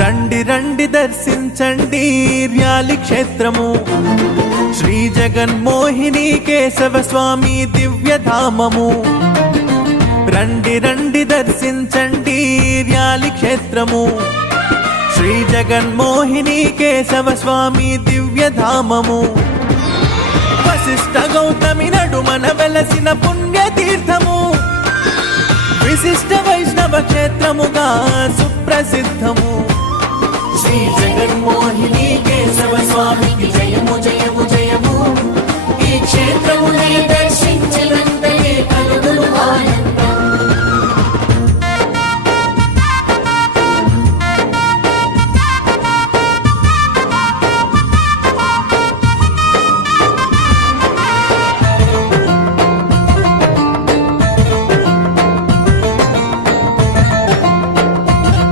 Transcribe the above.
రండి రండి దర్శించండి ర్యాలి క్షేత్రము, శ్రీ జగన్మోహిని కేశవ స్వామి దివ్యధామము. రండి రండి దర్శించండి ర్యాలి క్షేత్రము, శ్రీ జగన్మోహిని కేశవ స్వామి దివ్యధామము. వశిష్ఠ గౌతమి నడుమన వెలసిన పుణ్యతీర్థము, విశిష్ట వైష్ణవ క్షేత్రముగా సుప్రసిద్ధము.